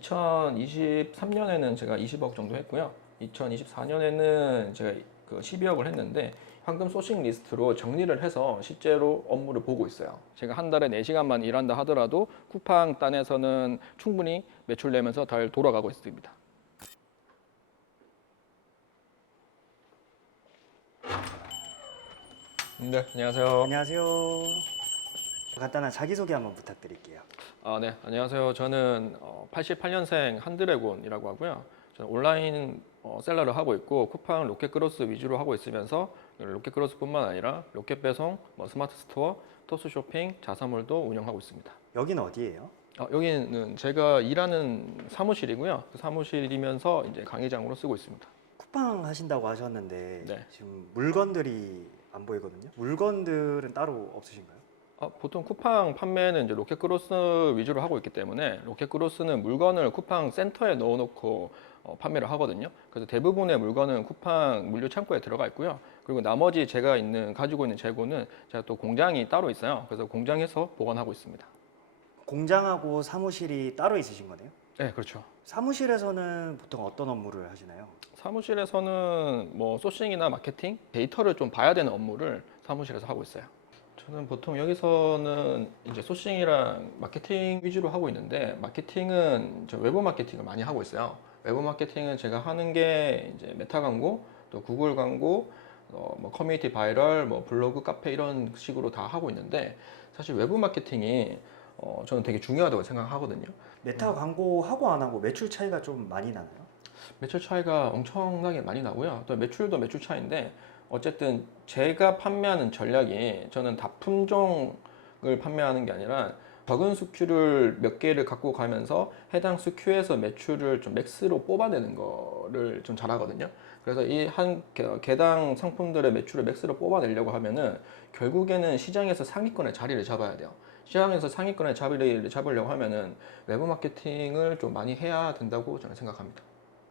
2023년에는 제가 20억 정도 했고요. 2024년에는 제가 그 12억을 했는데 황금 소싱 리스트로 정리를 해서 실제로 업무를 보고 있어요. 제가 한 달에 4시간만 일한다 하더라도 쿠팡 단에서는 충분히 매출 내면서 잘 돌아가고 있습니다. 네, 안녕하세요. 안녕하세요. 간단한 자기소개 한번 부탁드릴게요. 네, 안녕하세요. 저는 88년생 한드래곤이라고 하고요. 저는 온라인 셀러를 하고 있고 쿠팡 로켓크로스 위주로 하고 있으면서 로켓크로스뿐만 아니라 로켓배송, 스마트 스토어, 토스 쇼핑, 자사몰도 운영하고 있습니다. 여기는 어디예요? 여기는 제가 일하는 사무실이고요. 그 사무실이면서 이제 강의장으로 쓰고 있습니다. 쿠팡 하신다고 하셨는데 네. 지금 물건들이 안 보이거든요. 물건들은 따로 없으신가요? 보통 쿠팡 판매는 이제 로켓크로스 위주로 하고 있기 때문에 로켓크로스는 물건을 쿠팡 센터에 넣어놓고 판매를 하거든요. 그래서 대부분의 물건은 쿠팡 물류 창고에 들어가 있고요. 그리고 나머지 제가 가지고 있는 재고는 제가 또 공장이 따로 있어요. 그래서 공장에서 보관하고 있습니다. 공장하고 사무실이 따로 있으신 거네요? 네, 그렇죠. 사무실에서는 보통 어떤 업무를 하시나요? 사무실에서는 소싱이나 마케팅, 데이터를 좀 봐야 되는 업무를 사무실에서 하고 있어요. 저는 보통 여기서는 이제 소싱이랑 마케팅 위주로 하고 있는데 마케팅은 저 외부 마케팅을 많이 하고 있어요. 외부 마케팅은 제가 하는 게 이제 메타 광고, 또 구글 광고, 커뮤니티 바이럴, 블로그, 카페 이런 식으로 다 하고 있는데 사실 외부 마케팅이 저는 되게 중요하다고 생각하거든요. 메타 광고 하고 안 하고 매출 차이가 좀 많이 나나요? 매출 차이가 엄청나게 많이 나고요. 또 매출도 매출 차이인데 어쨌든 제가 판매하는 전략이 저는 다 품종을 판매하는 게 아니라 적은 SKU를 몇 개를 갖고 가면서 해당 SKU에서 매출을 좀 맥스로 뽑아내는 거를 좀 잘하거든요. 그래서 이 한 개당 상품들의 매출을 맥스로 뽑아내려고 하면은 결국에는 시장에서 상위권의 자리를 잡아야 돼요. 시장에서 상위권의 자리를 잡으려고 하면은 외부 마케팅을 좀 많이 해야 된다고 저는 생각합니다.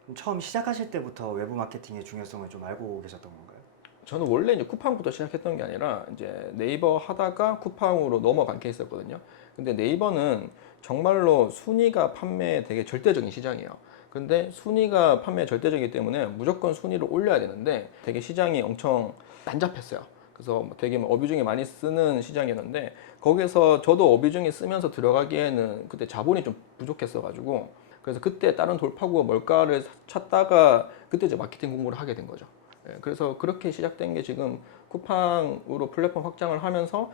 그럼 처음 시작하실 때부터 외부 마케팅의 중요성을 좀 알고 계셨던 건가요? 저는 원래 이제 쿠팡부터 시작했던 게 아니라 이제 네이버 하다가 쿠팡으로 넘어간 케이스였거든요. 근데 네이버는 정말로 순위가 판매에 되게 절대적인 시장이에요. 근데 순위가 판매에 절대적이기 때문에 무조건 순위를 올려야 되는데 되게 시장이 엄청 난잡했어요. 그래서 되게 어뷰징이 많이 쓰는 시장이었는데 거기서 저도 어뷰징이 쓰면서 들어가기에는 그때 자본이 좀 부족했어가지고 그래서 그때 다른 돌파구가 뭘까를 찾다가 그때 이제 마케팅 공부를 하게 된 거죠. 그래서 그렇게 시작된 게 지금 쿠팡으로 플랫폼 확장을 하면서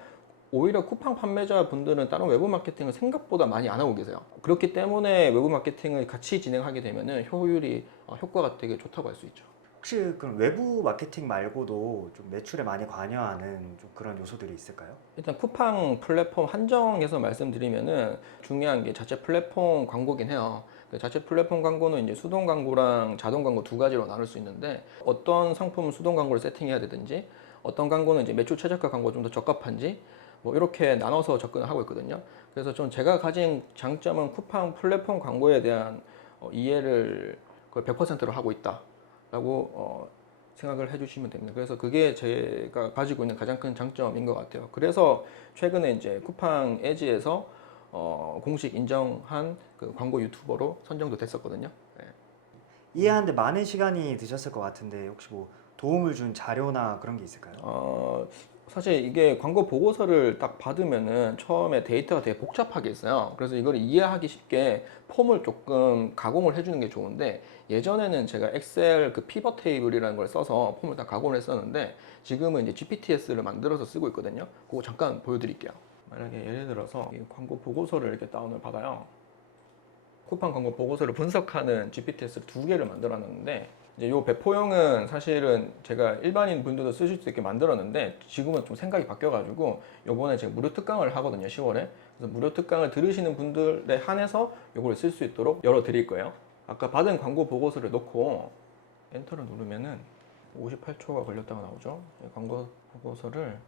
오히려 쿠팡 판매자 분들은 다른 외부 마케팅을 생각보다 많이 안 하고 계세요. 그렇기 때문에 외부 마케팅을 같이 진행하게 되면 효과가 되게 좋다고 할 수 있죠. 혹시 그럼 외부 마케팅 말고도 좀 매출에 많이 관여하는 좀 그런 요소들이 있을까요? 일단 쿠팡 플랫폼 한정해서 말씀드리면은 중요한 게 자체 플랫폼 광고긴 해요. 자체 플랫폼 광고는 이제 수동 광고랑 자동 광고 두 가지로 나눌 수 있는데 어떤 상품은 수동 광고를 세팅해야 되든지 어떤 광고는 이제 매출 최저가 광고 좀 더 적합한지 이렇게 나눠서 접근을 하고 있거든요. 그래서 좀 제가 가진 장점은 쿠팡 플랫폼 광고에 대한 이해를 거의 100%로 하고 있다라고 생각을 해주시면 됩니다. 그래서 그게 제가 가지고 있는 가장 큰 장점인 것 같아요. 그래서 최근에 이제 쿠팡 에지에서 공식 인정한 그 광고 유튜버로 선정도 됐었거든요. 네. 이해하는데 많은 시간이 드셨을 것 같은데 혹시 뭐 도움을 준 자료나 그런 게 있을까요? 사실 이게 광고 보고서를 딱 받으면은 처음에 데이터가 되게 복잡하게 있어요. 그래서 이걸 이해하기 쉽게 폼을 조금 가공을 해주는 게 좋은데 예전에는 제가 엑셀 그 피벗 테이블이라는 걸 써서 폼을 다 가공을 했었는데 지금은 이제 GPTS를 만들어서 쓰고 있거든요. 그거 잠깐 보여드릴게요. 만약에 예를 들어서 이 광고 보고서를 이렇게 다운을 받아요. 쿠팡 광고 보고서를 분석하는 GPTS를 2개를 만들어 놨는데 이제 요 배포용은 사실은 제가 일반인 분들도 쓰실 수 있게 만들었는데 지금은 좀 생각이 바뀌어가지고 요번에 제가 무료 특강을 하거든요, 10월에. 그래서 무료 특강을 들으시는 분들에 한해서 요걸 쓸 수 있도록 열어 드릴 거예요. 아까 받은 광고 보고서를 넣고 엔터를 누르면은 58초가 걸렸다가 나오죠. 광고 보고서를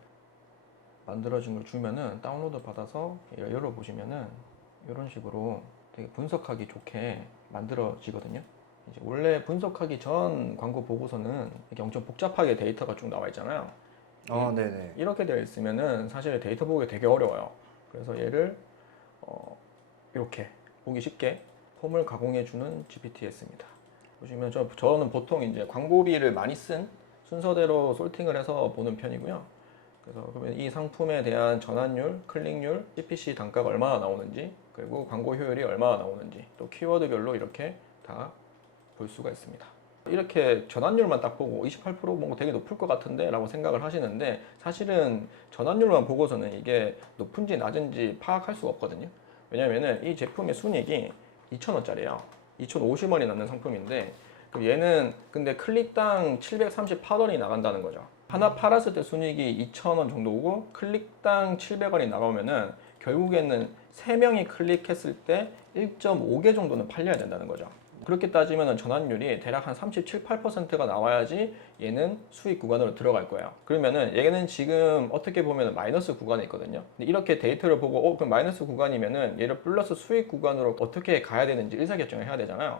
만들어진 걸 주면은 다운로드 받아서 열어보시면은 이런 식으로 되게 분석하기 좋게 만들어지거든요. 이제 원래 분석하기 전 광고 보고서는 이렇게 엄청 복잡하게 데이터가 쭉 나와 있잖아요. 네네. 이렇게 되어 있으면은 사실 데이터 보기 되게 어려워요. 그래서 얘를 이렇게 보기 쉽게 폼을 가공해주는 GPTS입니다. 보시면 저는 보통 이제 광고비를 많이 쓴 순서대로 솔팅을 해서 보는 편이고요. 그래서 그러면 이 상품에 대한 전환율, 클릭률, CPC 단가가 얼마나 나오는지, 그리고 광고 효율이 얼마나 나오는지, 또 키워드별로 이렇게 다 볼 수가 있습니다. 이렇게 전환율만 딱 보고 28% 뭔가 되게 높을 것 같은데 라고 생각을 하시는데, 사실은 전환율만 보고서는 이게 높은지 낮은지 파악할 수가 없거든요. 왜냐면은 이 제품의 순이익이 2,000원짜리예요. 2,050원이 남는 상품인데, 그럼 얘는 근데 클릭당 738원이 나간다는 거죠. 하나 팔았을 때 순이익이 2,000원 정도고 클릭당 700원이 나가면은 결국에는 3명이 클릭했을 때 1.5개 정도는 팔려야 된다는 거죠. 그렇게 따지면 전환율이 대략 한 37, 8%가 나와야지 얘는 수익 구간으로 들어갈 거예요. 그러면은 얘는 지금 어떻게 보면 마이너스 구간에 있거든요. 근데 이렇게 데이터를 보고 그럼 마이너스 구간이면은 얘를 플러스 수익 구간으로 어떻게 가야 되는지 의사결정을 해야 되잖아요.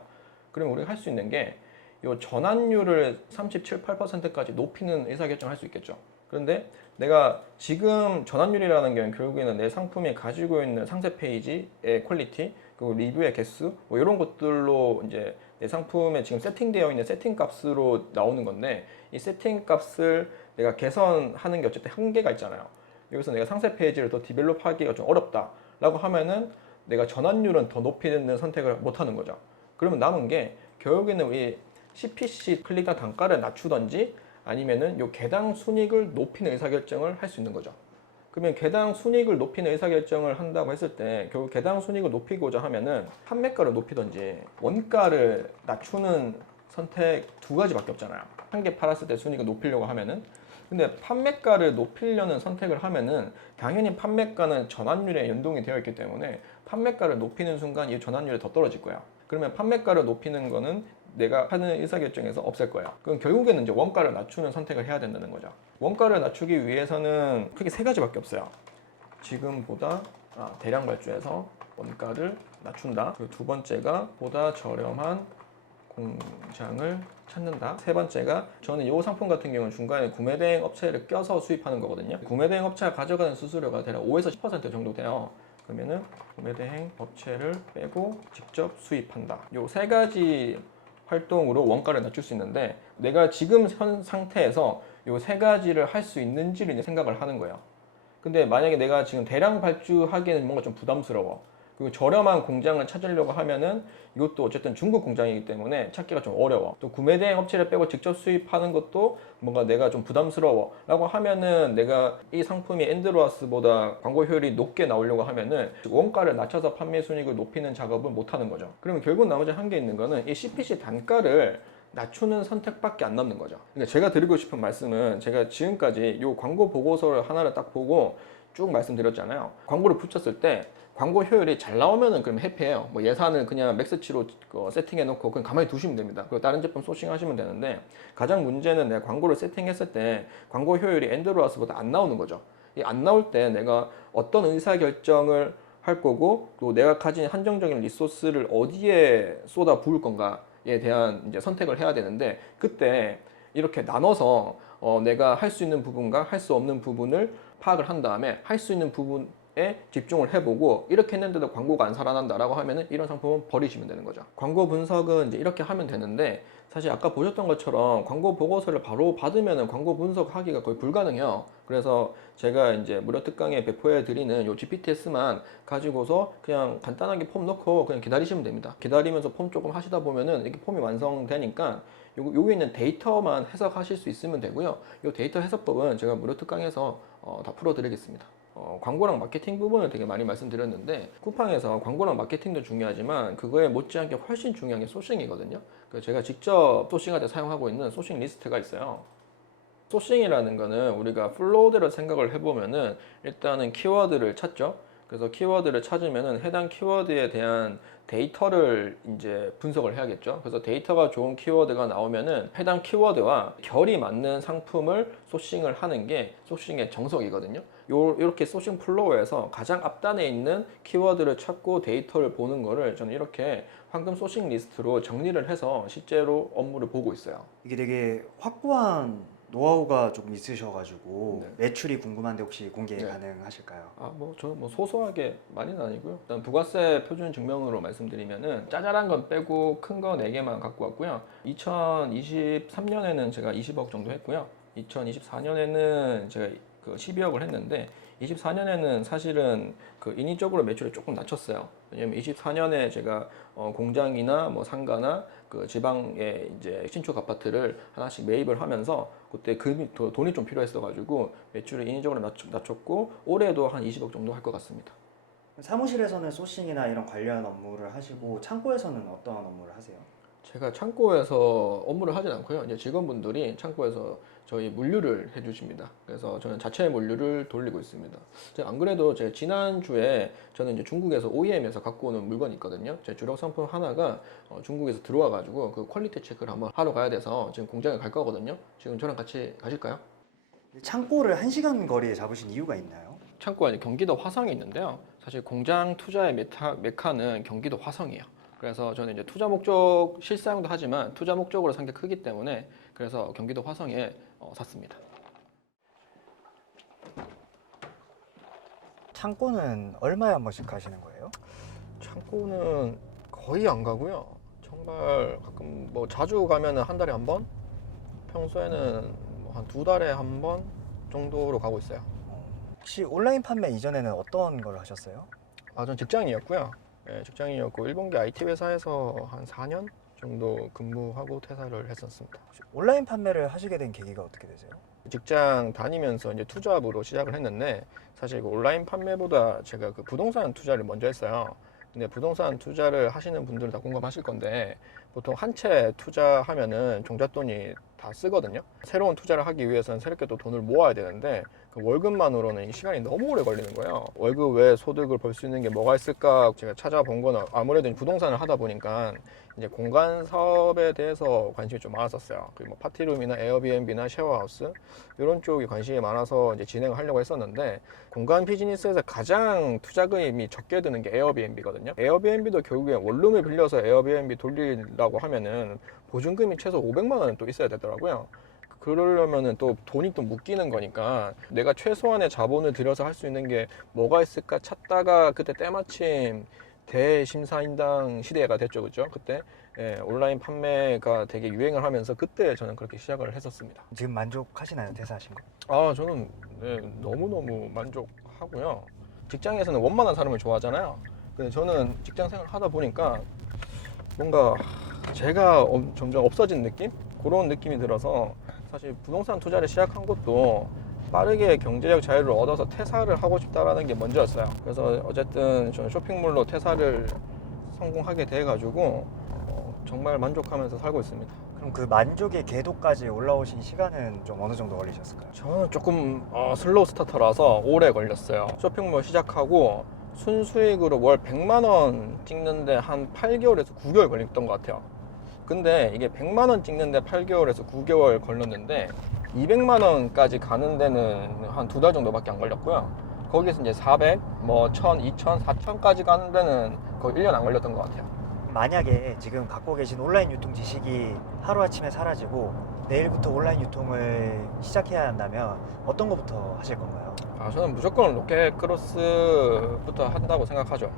그럼 우리가 할 수 있는 게 이 전환율을 37, 8%까지 높이는 의사결정을 할 수 있겠죠. 그런데 내가 지금 전환율이라는 게 결국에는 내 상품이 가지고 있는 상세 페이지의 퀄리티, 그리고 리뷰의 개수, 뭐 이런 것들로 이제 내 상품에 지금 세팅되어 있는 세팅 값으로 나오는 건데, 이 세팅 값을 내가 개선하는 게 어쨌든 한계가 있잖아요. 여기서 내가 상세 페이지를 더 디벨롭하기가 좀 어렵다라고 하면은 내가 전환율은 더 높이는 선택을 못 하는 거죠. 그러면 남은 게 결국에는 우리 CPC 클릭당 단가를 낮추던지 아니면은 요 개당 순이익을 높이는 의사결정을 할 수 있는 거죠. 그러면 개당 순이익을 높이는 의사결정을 한다고 했을 때 결국 개당 순이익을 높이고자 하면은 판매가를 높이던지 원가를 낮추는 선택 두 가지밖에 없잖아요. 한 개 팔았을 때 순이익을 높이려고 하면은, 근데 판매가를 높이려는 선택을 하면은 당연히 판매가는 전환율에 연동이 되어 있기 때문에 판매가를 높이는 순간 이 전환율이 더 떨어질 거야. 그러면 판매가를 높이는 거는 내가 하는 의사결정에서 없앨 거예요. 그럼 결국에는 이제 원가를 낮추는 선택을 해야 된다는 거죠. 원가를 낮추기 위해서는 크게 세 가지밖에 없어요. 지금보다 대량 발주해서 원가를 낮춘다. 그리고 두 번째가 보다 저렴한 공장을 찾는다. 세 번째가 저는 이 상품 같은 경우는 중간에 구매대행 업체를 껴서 수입하는 거거든요. 구매대행 업체가 가져가는 수수료가 대략 5에서 10% 정도 돼요. 그러면은 구매대행 업체를 빼고 직접 수입한다. 이 세 가지 활동으로 원가를 낮출 수 있는데, 내가 지금 현 상태에서 이 세 가지를 할 수 있는지를 이제 생각을 하는 거예요. 근데 만약에 내가 지금 대량 발주하기에는 뭔가 좀 부담스러워. 그리고 저렴한 공장을 찾으려고 하면은 이것도 어쨌든 중국 공장이기 때문에 찾기가 좀 어려워. 또 구매 대행 업체를 빼고 직접 수입하는 것도 뭔가 내가 좀 부담스러워 라고 하면은, 내가 이 상품이 엔드로아스보다 광고 효율이 높게 나오려고 하면은 원가를 낮춰서 판매 순이익을 높이는 작업을 못 하는 거죠. 그러면 결국 나머지 한 게 있는 거는 이 CPC 단가를 낮추는 선택밖에 안 남는 거죠. 그러니까 제가 드리고 싶은 말씀은, 제가 지금까지 이 광고 보고서를 하나를 딱 보고 쭉 말씀드렸잖아요. 광고를 붙였을 때 광고 효율이 잘 나오면은 그럼 해피해요. 뭐 예산을 그냥 맥스치로 세팅해 놓고 그냥 가만히 두시면 됩니다. 그리고 다른 제품 소싱하시면 되는데, 가장 문제는 내가 광고를 세팅했을 때 광고 효율이 엔드로아스보다 안 나오는 거죠. 이 안 나올 때 내가 어떤 의사 결정을 할 거고, 또 내가 가진 한정적인 리소스를 어디에 쏟아 부을 건가에 대한 이제 선택을 해야 되는데, 그때 이렇게 나눠서 내가 할 수 있는 부분과 할 수 없는 부분을 파악을 한 다음에 할 수 있는 부분에 집중을 해보고, 이렇게 했는데도 광고가 안 살아난다라고 하면은 이런 상품은 버리시면 되는 거죠. 광고 분석은 이제 이렇게 하면 되는데, 사실 아까 보셨던 것처럼 광고 보고서를 바로 받으면은 광고 분석하기가 거의 불가능해요. 그래서 제가 이제 무료 특강에 배포해 드리는 요 GPTS만 가지고서 그냥 간단하게 폼 넣고 그냥 기다리시면 됩니다. 기다리면서 폼 조금 하시다 보면은 이렇게 폼이 완성되니까 여기 있는 데이터만 해석하실 수 있으면 되고요. 이 데이터 해석법은 제가 무료 특강에서 다 풀어드리겠습니다. 광고랑 마케팅 부분을 되게 많이 말씀드렸는데, 쿠팡에서 광고랑 마케팅도 중요하지만 그거에 못지않게 훨씬 중요한 게 소싱이거든요. 그래서 제가 직접 소싱할 때 사용하고 있는 소싱 리스트가 있어요. 소싱이라는 거는 우리가 플로우대로 생각을 해보면은 일단은 키워드를 찾죠. 그래서 키워드를 찾으면은 해당 키워드에 대한 데이터를 이제 분석을 해야겠죠. 그래서 데이터가 좋은 키워드가 나오면은 해당 키워드와 결이 맞는 상품을 소싱을 하는 게 소싱의 정석이거든요. 이렇게 소싱 플로우에서 가장 앞단에 있는 키워드를 찾고 데이터를 보는 거를 저는 이렇게 황금 소싱 리스트로 정리를 해서 실제로 업무를 보고 있어요. 이게 되게 확고한 노하우가 조금 있으셔가지고 네. 매출이 궁금한데 혹시 공개 네. 가능하실까요? 저 소소하게 많이는 아니고요. 일단 부가세 표준 증명으로 말씀드리면은 짜잘한 건 빼고 큰 거 4개만 갖고 왔고요. 2023년에는 제가 20억 정도 했고요. 2024년에는 제가 그 12억을 했는데 24년에는 사실은 그 인위적으로 매출이 조금 낮췄어요. 왜냐면 24년에 제가 공장이나 뭐 상가나 그 지방에 이제 신축 아파트를 하나씩 매입을 하면서 그때 돈이 좀 필요했어가지고 매출을 인위적으로 낮췄고 올해도 한 20억 정도 할 것 같습니다. 사무실에서는 소싱이나 이런 관련 업무를 하시고 창고에서는 어떤 업무를 하세요? 제가 창고에서 업무를 하진 않고요. 이제 직원분들이 창고에서 저희 물류를 해주십니다. 그래서 저는 자체 물류를 돌리고 있습니다. 제가 안 그래도 제가 지난주에 저는 이제 중국에서 OEM에서 갖고 오는 물건이 있거든요. 제 주력 상품 하나가 중국에서 들어와가지고 그 퀄리티 체크를 한번 하러 가야 돼서 지금 공장에 갈 거거든요. 지금 저랑 같이 가실까요? 창고를 1시간 거리에 잡으신 이유가 있나요? 창고가 이제 경기도 화성에 있는데요. 사실 공장 투자의 메카는 경기도 화성이에요. 그래서 저는 이제 투자 목적 실사용도 하지만 투자 목적으로 산 게 크기 때문에 그래서 경기도 화성에 샀습니다. 창고는 얼마에 한 번씩 가시는 거예요? 창고는 거의 안 가고요. 정말 가끔 뭐 자주 가면은 한 달에 한 번, 평소에는 한 2달에 한 번 정도로 가고 있어요. 혹시 온라인 판매 이전에는 어떤 걸 하셨어요? 전 직장이었고요. 예, 직장이었고 일본계 IT 회사에서 한 4년 정도 근무하고 퇴사를 했었습니다. 혹시 온라인 판매를 하시게 된 계기가 어떻게 되세요? 직장 다니면서 이제 투잡으로 시작을 했는데 사실 그 온라인 판매보다 제가 그 부동산 투자를 먼저 했어요. 근데 부동산 투자를 하시는 분들은 다 공감하실 건데 보통 한 채 투자하면은 종잣돈이 다 쓰거든요. 새로운 투자를 하기 위해서는 새롭게 또 돈을 모아야 되는데 그 월급만으로는 이 시간이 너무 오래 걸리는 거예요. 월급 외에 소득을 벌 수 있는 게 뭐가 있을까 제가 찾아본 건 아무래도 부동산을 하다 보니까 이제 공간 사업에 대해서 관심이 좀 많았었어요. 그리고 뭐 파티룸이나 에어비앤비나 쉐어하우스 이런 쪽이 관심이 많아서 이제 진행을 하려고 했었는데 공간 비즈니스에서 가장 투자금이 적게 드는 게 에어비앤비거든요. 에어비앤비도 결국에 원룸을 빌려서 에어비앤비 돌리려고 하면은 보증금이 최소 500만 원은 또 있어야 되더라고요. 그러려면은 또 돈이 또 묶이는 거니까 내가 최소한의 자본을 들여서 할 수 있는 게 뭐가 있을까 찾다가 그때 때마침 대심사인당 시대가 됐죠, 그죠? 그때 온라인 판매가 되게 유행을 하면서 그때 저는 그렇게 시작을 했었습니다. 지금 만족하시나요? 퇴사하신 거? 저는 너무너무 만족하고요. 직장에서는 원만한 사람을 좋아하잖아요. 근데 저는 직장 생활을 하다 보니까 뭔가 제가 점점 없어진 느낌? 그런 느낌이 들어서 사실 부동산 투자를 시작한 것도 빠르게 경제적 자유를 얻어서 퇴사를 하고 싶다라는 게 먼저였어요. 그래서 어쨌든 저는 쇼핑몰로 퇴사를 성공하게 돼가지고 정말 만족하면서 살고 있습니다. 그럼 그 만족의 궤도까지 올라오신 시간은 좀 어느 정도 걸리셨을까요? 저는 조금 슬로우 스타터라서 오래 걸렸어요. 쇼핑몰 시작하고 순수익으로 월 100만 원 찍는데 한 8개월에서 9개월 걸렸던 것 같아요. 근데 이게 100만 원 찍는데 8개월에서 9개월 걸렸는데 200만 원까지 가는 데는 한 2달 정도밖에 안 걸렸고요. 거기에서 이제 400, 뭐 1000, 2000, 4000까지 가는 데는 거의 1년 안 걸렸던 것 같아요. 만약에 지금 갖고 계신 온라인 유통 지식이 하루아침에 사라지고 내일부터 온라인 유통을 시작해야 한다면 어떤 것부터 하실 건가요? 저는 무조건 로켓크로스부터 한다고 생각하죠.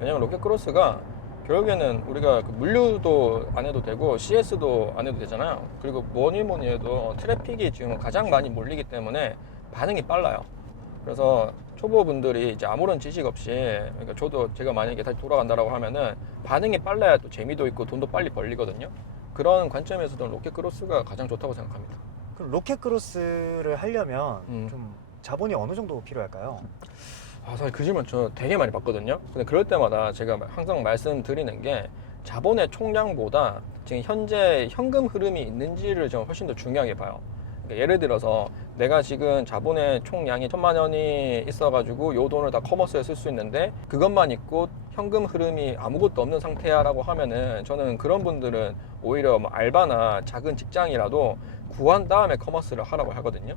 왜냐면 로켓크로스가 결국에는 우리가 그 물류도 안 해도 되고 CS도 안 해도 되잖아요. 그리고 뭐니 해도 트래픽이 지금 가장 많이 몰리기 때문에 반응이 빨라요. 그래서 초보분들이 이제 아무런 지식 없이, 그러니까 저도 제가 만약에 다시 돌아간다라고 하면은 반응이 빨라야 또 재미도 있고 돈도 빨리 벌리거든요. 그런 관점에서도 로켓크로스가 가장 좋다고 생각합니다. 그럼 로켓크로스를 하려면 음. 좀 자본이 어느 정도 필요할까요? 사실 그 질문 저 되게 많이 받거든요. 근데 그럴 때마다 제가 항상 말씀드리는 게 자본의 총량보다 지금 현재 현금 흐름이 있는지를 좀 훨씬 더 중요하게 봐요. 그러니까 예를 들어서 내가 지금 자본의 총량이 1000만 원이 있어가지고 요 돈을 다 커머스에 쓸 수 있는데 그것만 있고 현금 흐름이 아무것도 없는 상태야라고 하면은 저는 그런 분들은 오히려 뭐 알바나 작은 직장이라도 구한 다음에 커머스를 하라고 하거든요.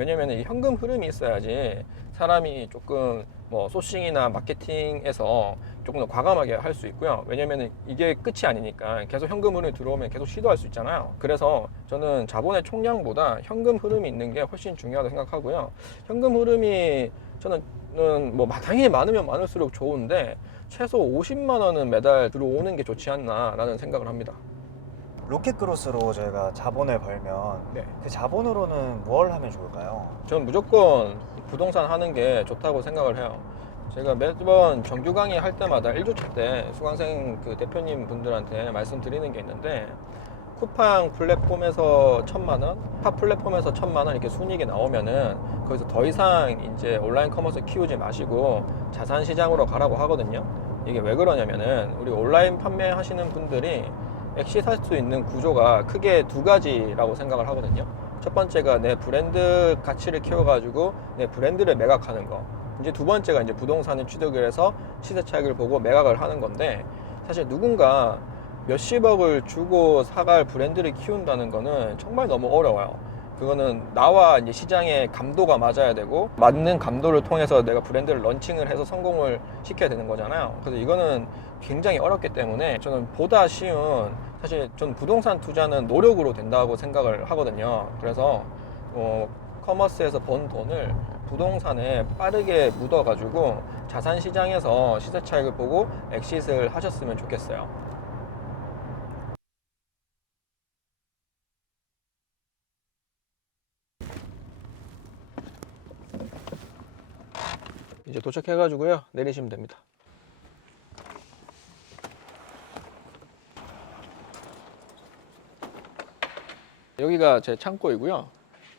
왜냐면 이 현금 흐름이 있어야지 사람이 조금 뭐 소싱이나 마케팅에서 조금 더 과감하게 할 수 있고요. 왜냐면 이게 끝이 아니니까 계속 현금 흐름이 들어오면 계속 시도할 수 있잖아요. 그래서 저는 자본의 총량보다 현금 흐름이 있는 게 훨씬 중요하다고 생각하고요. 현금 흐름이 저는 뭐 당연히 많으면 많을수록 좋은데 최소 50만 원은 매달 들어오는 게 좋지 않나라는 생각을 합니다. 로켓그로스로 저희가 자본을 벌면 네. 그 자본으로는 뭘 하면 좋을까요? 저는 무조건 부동산 하는 게 좋다고 생각을 해요. 제가 매번 정규 강의 할 때마다 1주차 때 수강생 그 대표님 분들한테 말씀드리는 게 있는데, 쿠팡 플랫폼에서 1,000만 원, 타 플랫폼에서 1,000만 원 이렇게 순이익이 나오면은 거기서 더 이상 이제 온라인 커머스 키우지 마시고 자산 시장으로 가라고 하거든요. 이게 왜 그러냐면은 우리 온라인 판매하시는 분들이 엑시트할 수 있는 구조가 크게 두 가지라고 생각을 하거든요. 첫 번째가 내 브랜드 가치를 키워가지고 내 브랜드를 매각하는 거. 이제 두 번째가 이제 부동산을 취득을 해서 시세 차익을 보고 매각을 하는 건데, 사실 누군가 몇십억을 주고 사갈 브랜드를 키운다는 거는 정말 너무 어려워요. 그거는 나와 이제 시장의 감도가 맞아야 되고, 맞는 감도를 통해서 내가 브랜드를 런칭을 해서 성공을 시켜야 되는 거잖아요. 그래서 이거는 굉장히 어렵기 때문에 저는 보다 쉬운, 사실 저는 부동산 투자는 노력으로 된다고 생각을 하거든요. 그래서 커머스에서 번 돈을 부동산에 빠르게 묻어가지고 자산 시장에서 시세 차익을 보고 엑싯을 하셨으면 좋겠어요. 이제 도착해가지고요, 내리시면 됩니다. 여기가 제 창고이고요.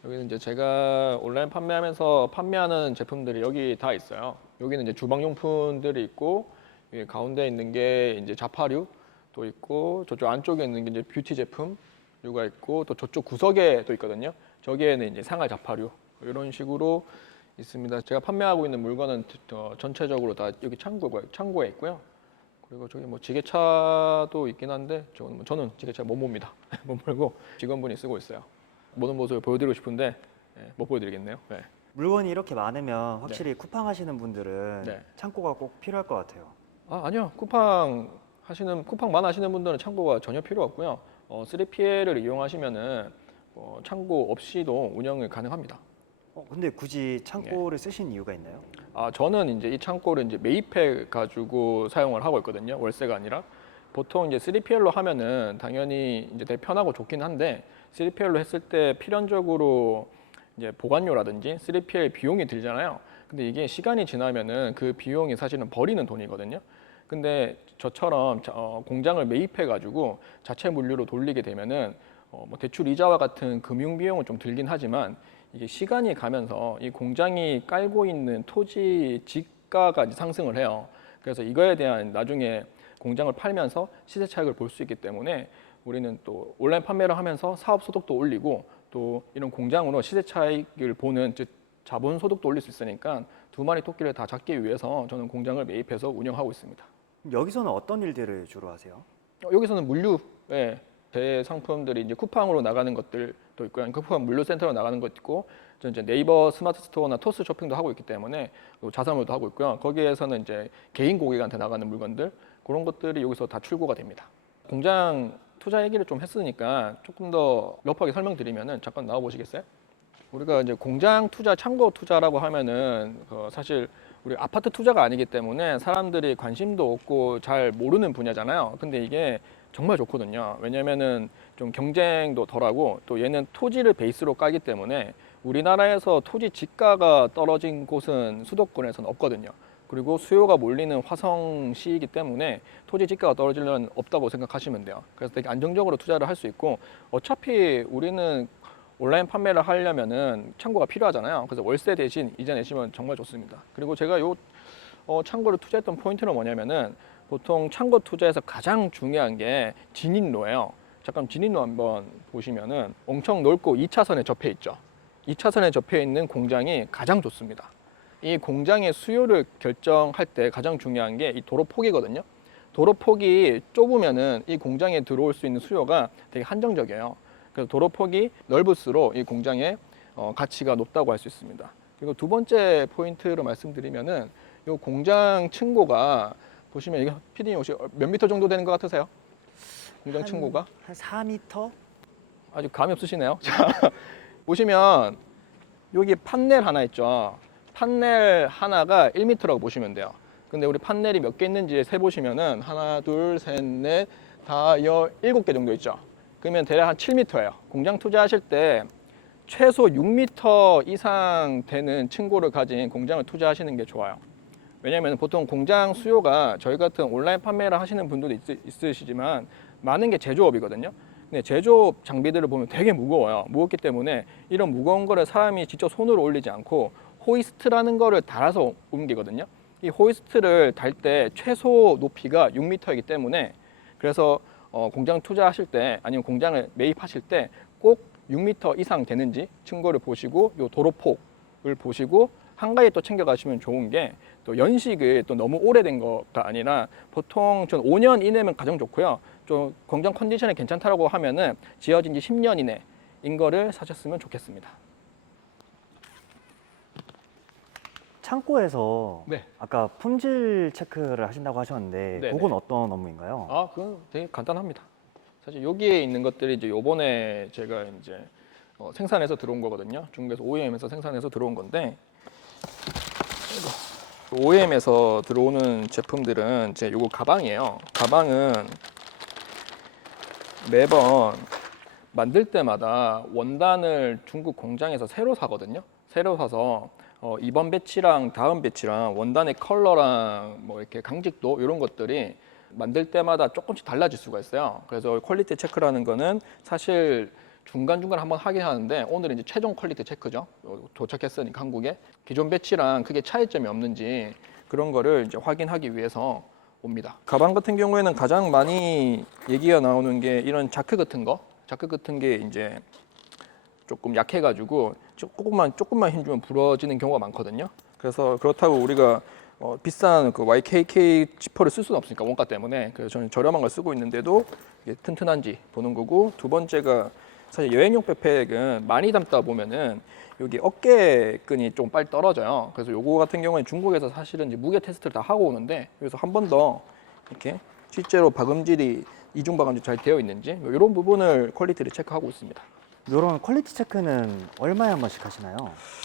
여기는 이제 제가 온라인 판매하면서 판매하는 제품들이 여기 다 있어요. 여기는 이제 주방용품들이 있고, 여기 가운데 있는 게 이제 자파류도 있고, 저쪽 안쪽에 있는 게 이제 뷰티 제품류가 있고, 또 저쪽 구석에 또 있거든요. 저기에는 이제 생활 자파류, 이런 식으로 있습니다. 제가 판매하고 있는 물건은 전체적으로 다 여기 창고에 있고요. 그리고 저기 뭐 지게차도 있긴 한데 저는 지게차 못 봅니다. 못 몰고 직원분이 쓰고 있어요. 모든 모습을 보여드리고 싶은데 못 보여드리겠네요. 네. 물건이 이렇게 많으면 확실히 쿠팡 하시는 분들은 네. 창고가 꼭 필요할 것 같아요. 아니요. 쿠팡만 하시는 분들은 창고가 전혀 필요 없고요. 3PL을 이용하시면은 창고 없이도 운영이 가능합니다. 근데 굳이 창고를 쓰신 이유가 있나요? 저는 이제 이 창고를 이제 매입해 가지고 사용을 하고 있거든요. 월세가 아니라. 보통 이제 3PL로 하면은 당연히 이제 되게 편하고 좋긴 한데, 3PL로 했을 때 필연적으로 이제 보관료라든지 3PL 비용이 들잖아요. 근데 이게 시간이 지나면은 그 비용이 사실은 버리는 돈이거든요. 근데 저처럼 공장을 매입해 가지고 자체 물류로 돌리게 되면은 뭐 대출 이자와 같은 금융 비용은 좀 들긴 하지만, 이게 시간이 가면서 이 공장이 깔고 있는 토지 지가가 이제 상승을 해요. 그래서 이거에 대한 나중에 공장을 팔면서 시세 차익을 볼 수 있기 때문에 우리는 또 온라인 판매를 하면서 사업 소득도 올리고, 또 이런 공장으로 시세 차익을 보는, 즉 자본 소득도 올릴 수 있으니까 두 마리 토끼를 다 잡기 위해서 저는 공장을 매입해서 운영하고 있습니다. 여기서는 어떤 일들을 주로 하세요? 여기서는 물류에 제 상품들이 이제 쿠팡으로 나가는 것들도 있고요. 쿠팡 물류센터로 나가는 것도 있고, 저는 이제 네이버 스마트 스토어나 토스 쇼핑도 하고 있기 때문에 자사물도 하고 있고요. 거기에서는 이제 개인 고객한테 나가는 물건들, 그런 것들이 여기서 다 출고가 됩니다. 공장 투자 얘기를 좀 했으니까 조금 더 명확하게 설명드리면은 잠깐 나와 보시겠어요? 우리가 이제 공장 투자, 창고 투자라고 하면은 사실 우리 아파트 투자가 아니기 때문에 사람들이 관심도 없고 잘 모르는 분야잖아요. 근데 이게 정말 좋거든요. 왜냐면은 좀 경쟁도 덜하고, 또 얘는 토지를 베이스로 까기 때문에 우리나라에서 토지 지가가 떨어진 곳은 수도권에서는 없거든요. 그리고 수요가 몰리는 화성시이기 때문에 토지 지가가 떨어질 일은 없다고 생각하시면 돼요. 그래서 되게 안정적으로 투자를 할 수 있고, 어차피 우리는 온라인 판매를 하려면은 창고가 필요하잖아요. 그래서 월세 대신 이자 내시면 정말 좋습니다. 그리고 제가 창고를 투자했던 포인트는 뭐냐면은, 보통 창고 투자에서 가장 중요한 게 진입로예요. 잠깐 진입로 한번 보시면은 엄청 넓고 2차선에 접해 있죠. 2차선에 접해 있는 공장이 가장 좋습니다. 이 공장의 수요를 결정할 때 가장 중요한 게 이 도로 폭이거든요. 도로 폭이 좁으면은 이 공장에 들어올 수 있는 수요가 되게 한정적이에요. 그래서 도로 폭이 넓을수록 이 공장에 가치가 높다고 할 수 있습니다. 그리고 두 번째 포인트로 말씀드리면은 이 공장 층고가 보시면 이게 피디님 혹시 몇 미터 정도 되는 것 같으세요? 공장 층고가? 한 4m? 아직 감이 없으시네요. 자, 보시면 여기 판넬 하나 있죠. 판넬 하나가 1m라고 보시면 돼요. 근데 우리 판넬이 몇 개 있는지 세 보시면은 하나, 둘, 셋, 넷, 다, 7개 정도 있죠. 그러면 대략 한 7m예요. 공장 투자하실 때 최소 6m 이상 되는 층고를 가진 공장을 투자하시는 게 좋아요. 왜냐하면 보통 공장 수요가 저희 같은 온라인 판매를 하시는 분들도 있으시지만 많은 게 제조업이거든요. 근데 제조업 장비들을 보면 되게 무거워요. 무겁기 때문에 이런 무거운 거를 사람이 직접 손으로 올리지 않고 호이스트라는 거를 달아서 옮기거든요. 이 호이스트를 달 때 최소 높이가 6m이기 때문에 그래서 공장 투자하실 때 아니면 공장을 매입하실 때 꼭 6m 이상 되는지 층고를 보시고 요 도로폭을 보시고 한 가지 또 챙겨가시면 좋은 게 또 연식을 또 너무 오래된 거가 아니라 보통 전 5년 이내면 가장 좋고요. 좀 공장 컨디션이 괜찮다라고 하면은 지어진 지 10년 이내인 거를 사셨으면 좋겠습니다. 창고에서 네. 아까 품질 체크를 하신다고 하셨는데 네네. 그건 어떤 업무인가요? 아, 그건 되게 간단합니다. 사실 여기에 있는 것들이 이제 요번에 제가 이제 생산해서 들어온 거거든요. 중국에서 OEM에서 생산해서 들어온 건데 OEM에서 들어오는 제품들은 이제 요거 가방이에요. 가방은 매번 만들 때마다 원단을 중국 공장에서 새로 사거든요. 새로 사서 이번 배치랑 다음 배치랑 원단의 컬러랑 뭐 이렇게 강직도 이런 것들이 만들 때마다 조금씩 달라질 수가 있어요. 그래서 퀄리티 체크라는 거는 사실 중간중간 한번 하긴 하는데 오늘은 이제 최종 퀄리티 체크죠. 도착했으니까 한국에 기존 배치랑 크게 차이점이 없는지 그런 거를 이제 확인하기 위해서 옵니다. 가방 같은 경우에는 가장 많이 얘기가 나오는 게 이런 자크 같은 거, 자크 같은 게 이제 조금 약해가지고 조금만 힘주면 부러지는 경우가 많거든요. 그래서 그렇다고 우리가 비싼 그 YKK 지퍼를 쓸 수는 없으니까 원가 때문에 그래서 저는 저렴한 걸 쓰고 있는데도 이게 튼튼한지 보는 거고 두 번째가 사실 여행용 백팩은 많이 담다 보면은 여기 어깨끈이 좀 빨리 떨어져요. 그래서 요거 같은 경우에 중국에서 사실은 이제 무게 테스트를 다 하고 오는데 그래서 한 번 더 이렇게 실제로 박음질이 이중 박음질 잘 되어 있는지 이런 부분을 퀄리티를 체크하고 있습니다. 이런 퀄리티 체크는 얼마에 한 번씩 하시나요?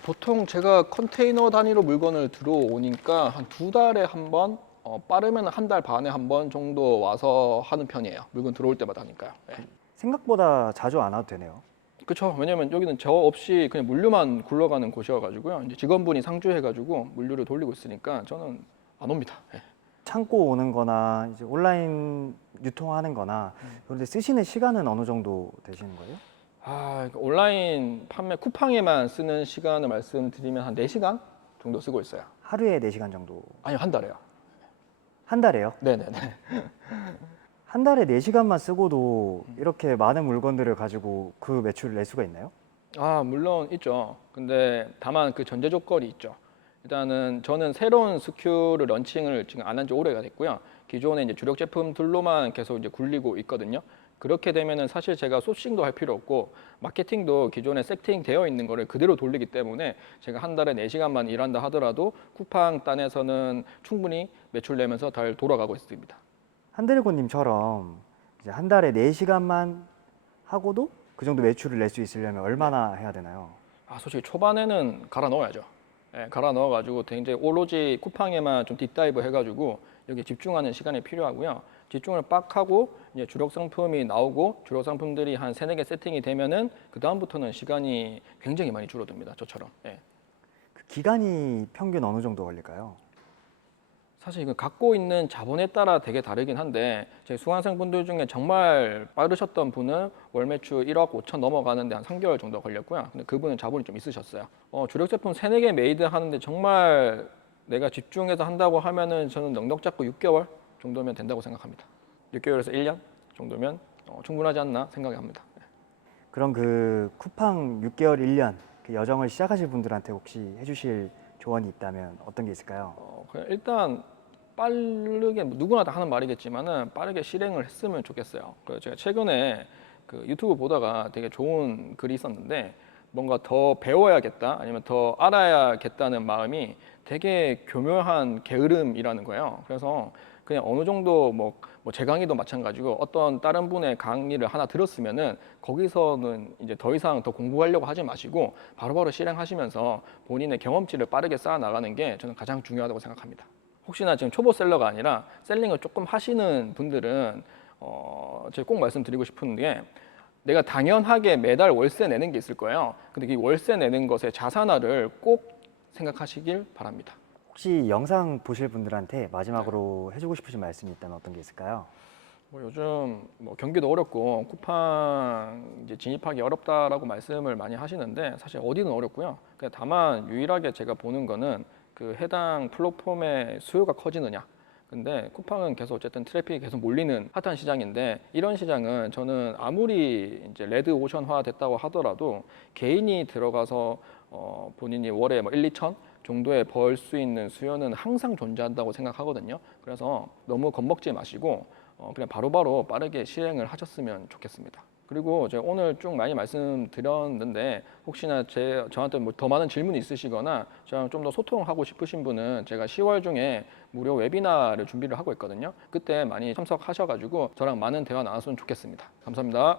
보통 제가 컨테이너 단위로 물건을 들어오니까 한 2달에 한 번, 빠르면 한 달 반에 한 번 정도 와서 하는 편이에요. 물건 들어올 때마다 하니까요. 네. 생각보다 자주 안 와도 되네요. 그렇죠. 왜냐면 여기는 저 없이 그냥 물류만 굴러가는 곳이어가지고요. 이제 직원분이 상주해가지고 물류를 돌리고 있으니까 저는 안 옵니다. 네. 창고 오는 거나 이제 온라인 유통하는 거나 그런데 쓰시는 시간은 어느 정도 되시는 거예요? 그러니까 온라인 판매 쿠팡에만 쓰는 시간을 말씀드리면 한 4시간 정도 쓰고 있어요. 하루에 4시간 정도. 아니요, 한 달에요. 한 달에요? 네네네. 한 달에 4시간만 쓰고도 이렇게 많은 물건들을 가지고 그 매출을 낼 수가 있나요? 물론 있죠. 근데 다만 그 전제 조건이 있죠. 일단은 저는 새로운 SKU를 런칭을 지금 안 한 지 오래가 됐고요. 기존에 이제 주력 제품들로만 계속 이제 굴리고 있거든요. 그렇게 되면은 사실 제가 소싱도 할 필요 없고 마케팅도 기존에 세팅되어 있는 거를 그대로 돌리기 때문에 제가 한 달에 4시간만 일한다 하더라도 쿠팡 단에서는 충분히 매출 내면서 잘 돌아가고 있습니다. 한드래곤님처럼 이제 한 달에 4시간만 하고도 그 정도 매출을 낼 수 있으려면 얼마나 해야 되나요? 솔직히 초반에는 갈아 넣어야죠. 예, 갈아 넣어가지고 굉장히 오로지 쿠팡에만 좀 딥다이브 해가지고 여기 집중하는 시간이 필요하고요. 집중을 빡 하고 이제 주력 상품이 나오고 주력 상품들이 한 3-4개 세팅이 되면은 그 다음부터는 시간이 굉장히 많이 줄어듭니다. 저처럼. 예. 그 기간이 평균 어느 정도 걸릴까요? 사실 이거 갖고 있는 자본에 따라 되게 다르긴 한데 제 수강생분들 중에 정말 빠르셨던 분은 월 매출 1억 5천 넘어가는데 한 3개월 정도 걸렸고요. 근데 그분은 자본이 좀 있으셨어요. 주력 제품 3-4개 메이드 하는데 정말 내가 집중해서 한다고 하면은 저는 넉넉 잡고 6개월 정도면 된다고 생각합니다. 6개월에서 1년 정도면 충분하지 않나 생각합니다. 그럼 그 쿠팡 6개월, 1년 그 여정을 시작하실 분들한테 혹시 해주실 조언이 있다면 어떤 게 있을까요? 그냥 일단 빠르게 누구나 다 하는 말이겠지만은 빠르게 실행을 했으면 좋겠어요. 그래서 제가 최근에 그 유튜브 보다가 되게 좋은 글이 있었는데 뭔가 더 배워야겠다 아니면 더 알아야겠다는 마음이 되게 교묘한 게으름이라는 거예요. 그래서 그냥 어느 정도 제 강의도 마찬가지고 어떤 다른 분의 강의를 하나 들었으면은 거기서는 이제 더 이상 더 공부하려고 하지 마시고 바로바로 실행하시면서 본인의 경험치를 빠르게 쌓아 나가는 게 저는 가장 중요하다고 생각합니다. 혹시나 지금 초보 셀러가 아니라 셀링을 조금 하시는 분들은 제가 꼭 말씀드리고 싶은 게 내가 당연하게 매달 월세 내는 게 있을 거예요. 근데 이 월세 내는 것의 자산화를 꼭 생각하시길 바랍니다. 혹시 영상 보실 분들한테 마지막으로 해주고 싶으신 말씀이 있다면 어떤 게 있을까요? 요즘 경기도 어렵고 쿠팡 이제 진입하기 어렵다라고 말씀을 많이 하시는데 사실 어디든 어렵고요. 다만 유일하게 제가 보는 거는 그 해당 플랫폼의 수요가 커지느냐. 근데 쿠팡은 계속 어쨌든 트래픽이 계속 몰리는 핫한 시장인데 이런 시장은 저는 아무리 이제 레드 오션화 됐다고 하더라도 개인이 들어가서 본인이 월에 1, 2천 정도에 벌 수 있는 수요는 항상 존재한다고 생각하거든요. 그래서 너무 겁먹지 마시고 그냥 바로바로 빠르게 실행을 하셨으면 좋겠습니다. 그리고 제가 오늘 쭉 많이 말씀드렸는데 혹시나 저한테 더 많은 질문이 있으시거나 저랑 좀 더 소통하고 싶으신 분은 제가 10월 중에 무료 웨비나를 준비를 하고 있거든요. 그때 많이 참석하셔가지고 저랑 많은 대화 나눴으면 좋겠습니다. 감사합니다.